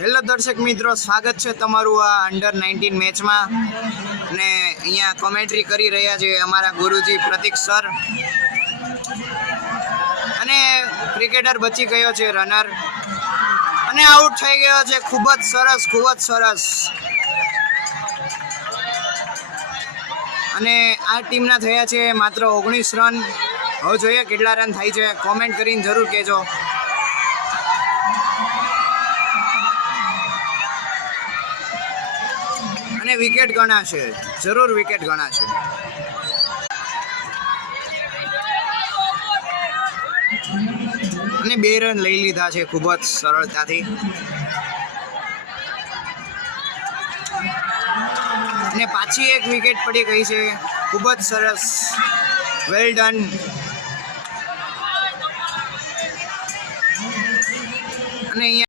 Hello દર્શક મિત્રો, સ્વાગત છે તમારું આ અંડર-19 મેચમાં. અને અહીંયા કોમેન્ટ્રી કરી રહ્યા છે અમારા ગુરુજી પ્રતીક સર. અને ક્રિકેટર બચી ગયો છે, રનર, અને આઉટ થઈ ગયો છે. ખૂબ જ સરસ, ખૂબ જ સરસ. અને આ ટીમના થયા છે માત્ર 19 રન. હવે જોઈએ કેટલા રન થાય છે, કોમેન્ટ કરીને જરૂર કહેજો. અને વિકેટ ગણાશે, જરૂર વિકેટ ગણાશે. અને 2 રન લઈ લીધા છે ખૂબ જ સરળતાથી. અને પાછી એક વિકેટ પડી ગઈ છે. ખૂબ જ સરસ, વેલ ડન. અને અહીંયા